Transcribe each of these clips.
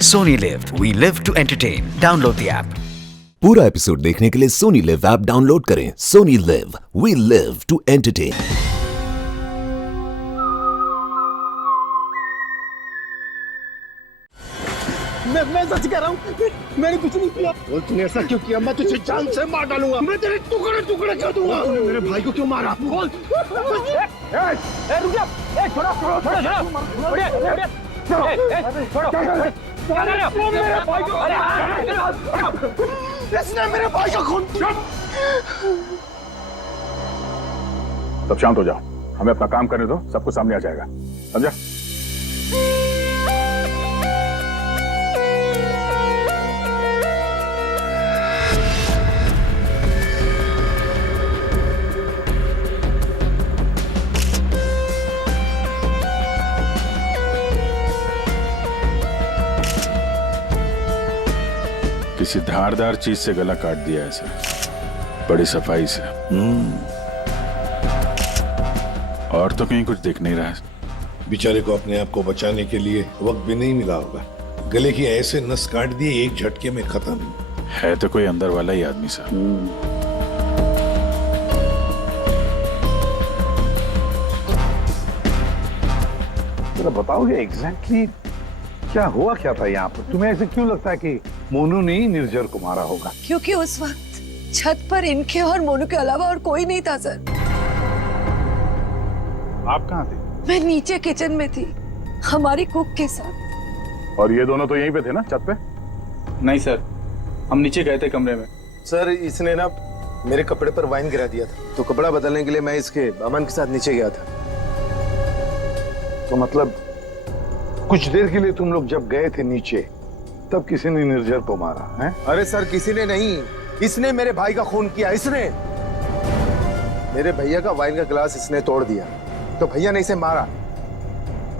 Sony Live. We live to entertain. Download the app. पूरा episode देखने के लिए सोनी लिव ऐप डाउनलोड करें। Sony Liv, we live to entertain. मैं सच कह रहा हूँ, मैंने कुछ नहीं किया। और तूने ऐसा क्यों किया? मैं तुझे जान से मार डालूंगा। मैं तेरे टुकड़े टुकड़े कर दूंगा। तूने मेरे भाई को क्यों मारा? बोल। रुक जा। छोड़ो। मेरे भाई को। इसने मेरे भाई का खून। तब शांत हो जाओ, हमें अपना काम करने दो, सब कुछ सामने आ जाएगा, समझा? किसी धारदार चीज से गला काट दिया ऐसा, बड़ी सफाई से। और तो कहीं कुछ दिख नहीं रहा है। बेचारे को अपने आप को बचाने के लिए वक्त भी नहीं मिला होगा। गले की ऐसे नस काट दिए, एक झटके में खत्म। है तो कोई अंदर वाला ही आदमी साहब। जरा बताओगे एग्जैक्टली क्या हुआ, क्या था यहाँ पर? तुम्हें ऐसे क्यों लगता है कि मोनू ने ही निर्जर को मारा होगा? क्योंकि उस वक्त छत पर इनके और मोनू के अलावा और कोई नहीं था सर। आप कहाँ थे? मैं नीचे किचन में थी, हमारी कुक के साथ। और ये दोनों तो यहीं पे थे ना, छत पे? नहीं सर, हम नीचे गए थे कमरे में। सर, इसने ना मेरे कपड़े पर वाइन गिरा दिया था, तो कपड़ा बदलने के लिए मैं इसके अमन के साथ नीचे गया था। तो मतलब कुछ देर के लिए तुम लोग जब गए थे नीचे, तब किसी ने निर्जर को मारा है? अरे सर, किसी ने नहीं, इसने मेरे भाई का खून किया। इसने मेरे भैया का वाइन का गिलास इसने तोड़ दिया, तो भैया ने इसे मारा,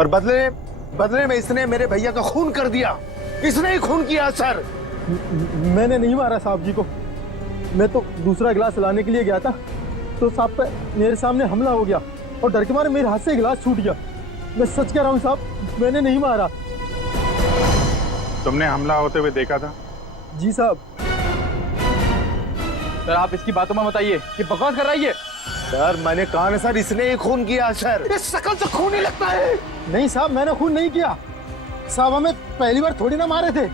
और बदले में इसने मेरे भैया का खून कर दिया। इसने ही खून किया सर। मैंने नहीं मारा साहब जी को। मैं तो दूसरा गिलास लाने के लिए गया था, तो साहब पे मेरे सामने हमला हो गया और डर के मारे मेरे हाथ से गिलास छूट गया। मैं सच कह रहा हूँ साहब, मैंने नहीं मारा। तुमने हमला होते हुए देखा था? जी साहब। सर आप इसकी बातों में बताइए, ये बकवास कर रही है। सर मैंने कहा ना सर, इसने ही खून किया सर। इस शकल से खून ही लगता है। नहीं साहब, मैंने खून नहीं किया साहब। हमें पहली बार थोड़ी ना मारे थे।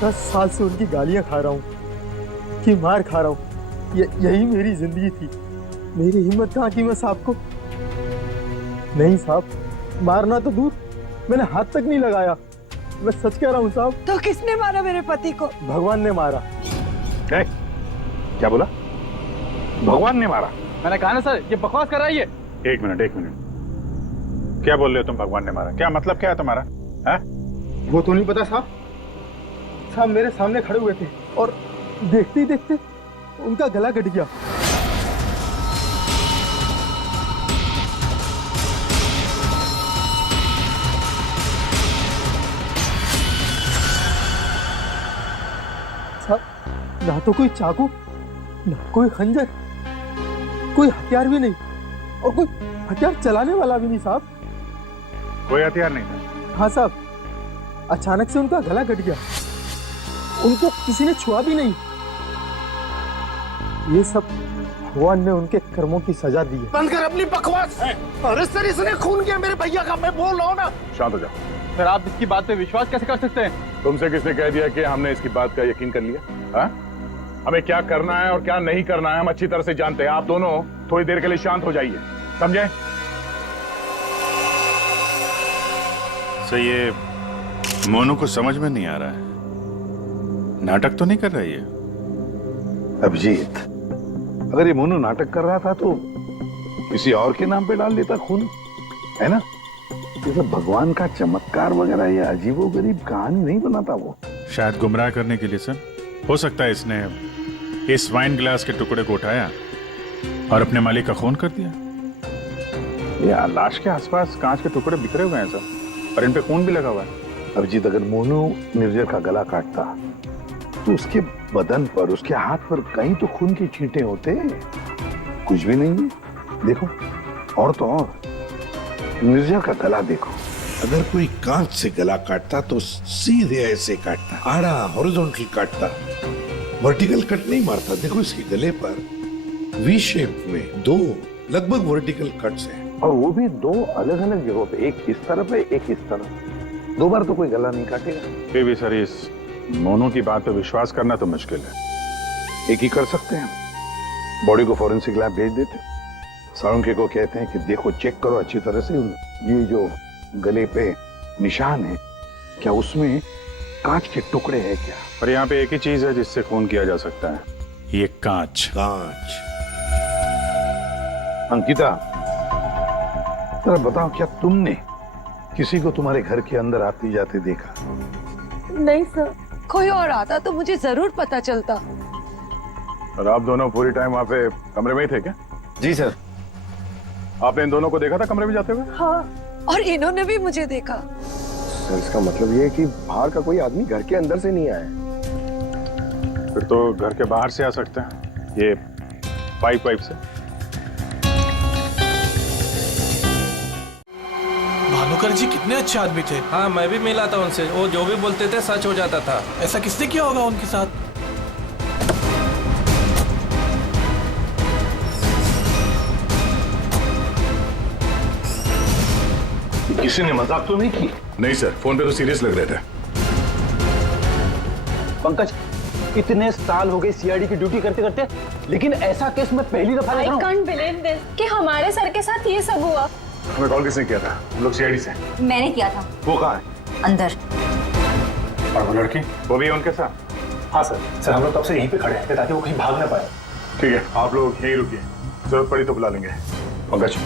10 साल से उनकी गालियां खा रहा हूँ, कि मार खा रहा हूँ। यही मेरी जिंदगी थी। मेरी हिम्मत कहाँ की मैं साहब को। नहीं साहब, मारना तो दूर, मैंने हाथ तक नहीं लगाया। मैं सच कह रहा हूँ साहब। तो किसने मारा मेरे पति को? भगवान ने मारा। क्या बोला? भगवान ने मारा? मैंने कहा ना सर, ये बकवास कर रही है। एक मिनट, क्या बोल रहे हो तुम? भगवान ने मारा? क्या मतलब, क्या है तुम्हारा? है? वो तो नहीं पता साहब। साहब मेरे सामने खड़े हुए थे और देखते ही देखते उनका गला कट गया। साहब, ना तो कोई चाकू, ना कोई खंजर, कोई हथियार भी नहीं, और कोई हथियार चलाने वाला भी नहीं साहब। कोई हथियार नहीं था? हाँ साहब, अचानक से उनका गला कट गया। उनको किसी ने छुआ भी नहीं। ये सब भगवान ने उनके कर्मों की सजा दी है। बंद कर अपनी बकवास। अरे सर, इसने खून किया मेरे भैया का, मैं बोल रहा हूँ ना। शांत हो जाओ। सर आप इसकी बात पे विश्वास कैसे कर सकते हैं? तुमसे किसने कह दिया कि हमने इसकी बात का यकीन कर लिया? हा? हमें क्या करना है और क्या नहीं करना है हम अच्छी तरह से जानते हैं। आप दोनों थोड़ी देर के लिए शांत हो जाइए, समझे? सो ये मोनू को समझ में नहीं आ रहा है, नाटक तो नहीं कर रही है? अभिजीत, अगर ये मोनू नाटक कर रहा था तो किसी और के नाम पे डाल देता खून, है ना? ये सब भगवान का चमत्कार वगैरह, ये अजीबोगरीब कहानी नहीं बनाता वो। शायद गुमराह करने के लिए सर। हो सकता है इसने इस वाइन ग्लास के टुकड़े को उठाया और अपने मालिक का खून कर दिया। ये लाश के आसपास कांच के टुकड़े बिखरे हुए हैं सर, और इन पे खून भी लगा हुआ है। अभिजीत, अगर मोनू निर्जर का गला काटता तो उसके बदन पर, उसके हाथ पर कहीं तो खून के छींटे होते। कुछ भी नहीं है। देखो, और तो और निर्जर का गला देखो, अगर कोई कांच से गला काटता तो सीधे ऐसे काटता, आड़ा हॉरिजॉन्टल काटता, वर्टिकल कट नहीं मारता। देखो इसके गले पर वी शेप में 2 लगभग वर्टिकल कट्स हैं, और वो भी 2 अलग अलग जगहों पे, एक इस तरफ है एक इस तरफ। 2 बार तो कोई गला नहीं काटेगा। फिर भी सर इस मोनू की बात पे विश्वास करना तो मुश्किल है। एक ही कर सकते हैं, बॉडी को फॉरेंसिक लैब भेज देते, साळुंखे को कहते हैं कि देखो चेक करो अच्छी तरह से, ये जो गले पे निशान है क्या उसमें कांच के टुकड़े हैं क्या? पर यहाँ पे एक ही चीज है जिससे खून किया जा सकता है, ये कांच। कांच। अंकिता जरा बताओ, क्या तुमने किसी को तुम्हारे घर के अंदर आते जाते देखा? नहीं सर, कोई और आता तो मुझे जरूर पता चलता। और आप दोनों पूरी टाइम वहाँ पे कमरे में ही थे क्या? जी सर। आपने इन दोनों को देखा था कमरे में जाते हुए? हाँ, और इन्होंने भी मुझे देखा। सर इसका मतलब ये है कि बाहर का कोई आदमी घर के अंदर से नहीं आया। फिर तो घर के बाहर से आ सकते हैं, ये पाइप से। भानुकर जी कितने अच्छे आदमी थे। हाँ, मैं भी मिला था उनसे, वो जो भी बोलते थे सच हो जाता था। ऐसा किसने किया होगा उनके साथ? किसी ने मजाक तो नहीं की? नहीं सर, फोन पे तो सीरियस लग रहे थे। पंकज, इतने साल हो गए सीआईडी की ड्यूटी करते करते, लेकिन ऐसा केस मैं पहली दफा देख रहा हूँ। I can't believe this कि हमारे सर के साथ ये सब हुआ। हमें कॉल किसने किया था? हम लोग सीआईडी से। मैंने किया था। वो कहाँ है? अंदर। और वो लड़की, वो भी है उनके साथ? हाँ सर, सर हम लोग तब से यहीं पे खड़े हैं ताकि वो कहीं भाग ना पाए। ठीक है, आप लोग यहीं रुकिए, जरूरत पड़ी तो बुला लेंगे। पंकज।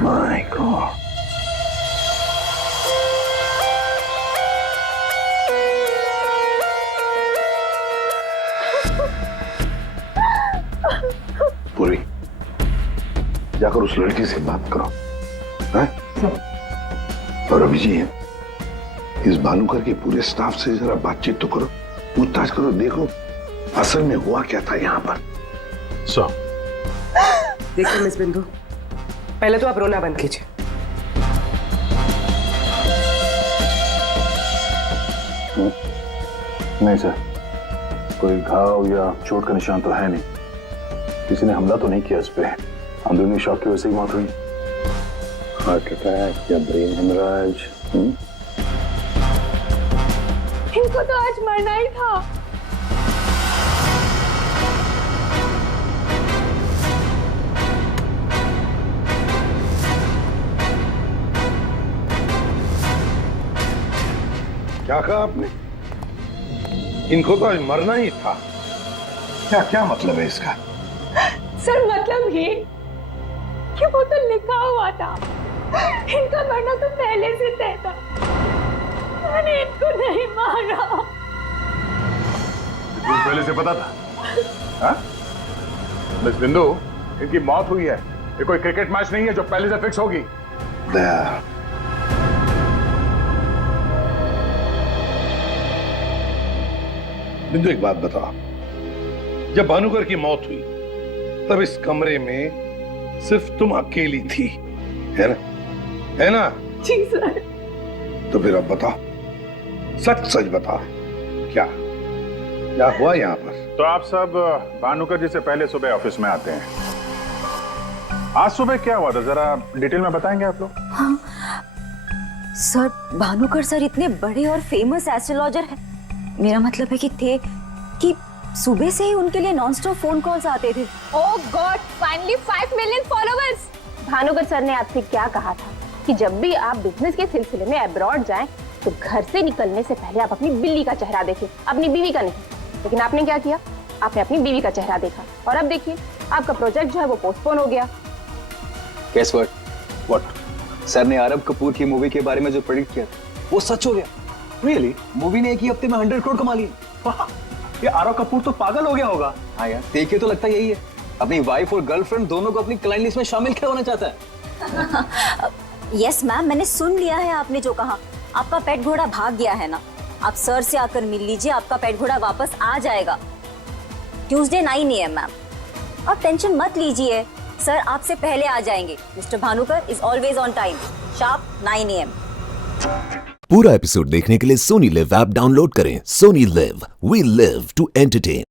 My God. पूरी जाकर उस लड़की से बात करो, हैं? और अभिजीत, इस भानुकर के पूरे स्टाफ से जरा बातचीत तो करो, पूछताछ करो, देखो असल में हुआ क्या था यहाँ पर। देखिए मिस बिंदु, पहले तो आप रोना बंद कीजिए। नहीं सर, कोई घाव या चोट का निशान तो है नहीं, किसी ने हमला तो नहीं किया इस पे, अंदरूनी शॉक की वजह से ही मौत हुई। हार्ट अटैक या ब्रेन हेमराज? इनको तो आज मरना ही था। क्या कहा आपने? इनको तो आज मरना ही था। क्या क्या मतलब है इसका? सर मतलब ये कि वो तो लिखा हुआ था, इनका मरना तो पहले से तय था, मैंने इनको नहीं मारा। पहले से पता था? हाँ? मिस बिंदु, इनकी मौत हुई है, ये कोई क्रिकेट मैच नहीं है जो पहले से फिक्स होगी। दया, बिंदु एक बात बताओ, जब भानुकर की मौत हुई तब इस कमरे में सिर्फ तुम अकेली थी, है ना? है ना? जी सर। तो फिर अब बताओ, सच सच बताओ, क्या क्या हुआ यहाँ पर? तो आप सब भानुकर जी से पहले सुबह ऑफिस में आते हैं, आज सुबह क्या हुआ था जरा डिटेल में बताएंगे आप लोग? हाँ सर, भानुकर सर इतने बड़े और फेमस एस्ट्रोलॉजर हैं, मेरा मतलब है कि सुबह से ही उनके लिए नॉनस्टॉप फोन कॉल्स आते थे। Oh god, finally 5 million followers. Bhanukar sir ने आपसे क्या कहा था कि जब भी आप बिजनेस के सिलसिले में अब्रॉड जाएं तो घर से निकलने से पहले आप अपनी बिल्ली का चेहरा देखें, अपनी बीवी का नहीं। लेकिन आपने क्या किया? आपने अपनी बीवी का चेहरा देखा और अब देखिए आपका प्रोजेक्ट जो है वो पोस्टपोन हो गया। Guess what? सर ने आरब कपूर की मूवी के बारे में जो प्रेडिक्ट किया था वो सच हो गया। Really? मूवी ने एक ही हफ्ते में 100 करोड़ कमा लिए। ये आरब कपूर तो पागल हो गया होगा। हाँ यार, देखिए तो लगता यही है, अपनी वाइफ और गर्लफ्रेंड दोनों को अपनी क्लाइंट लिस्ट में शामिल करवाना चाहता है। यस मैम, मैंने सुन लिया है आपने जो कहा, आपका पेट घोड़ा भाग गया है ना, आप सर से आकर मिल लीजिए, आपका पेट घोड़ा वापस आ जाएगा ट्यूसडे 9 AM मैम। आप टेंशन मत लीजिए, सर आपसे पहले आ जाएंगे। Mister Bhanukar is always on time, sharp 9 AM। पूरा एपिसोड देखने के लिए सोनी लिव ऐप डाउनलोड करें। Sony Liv, we live to entertain.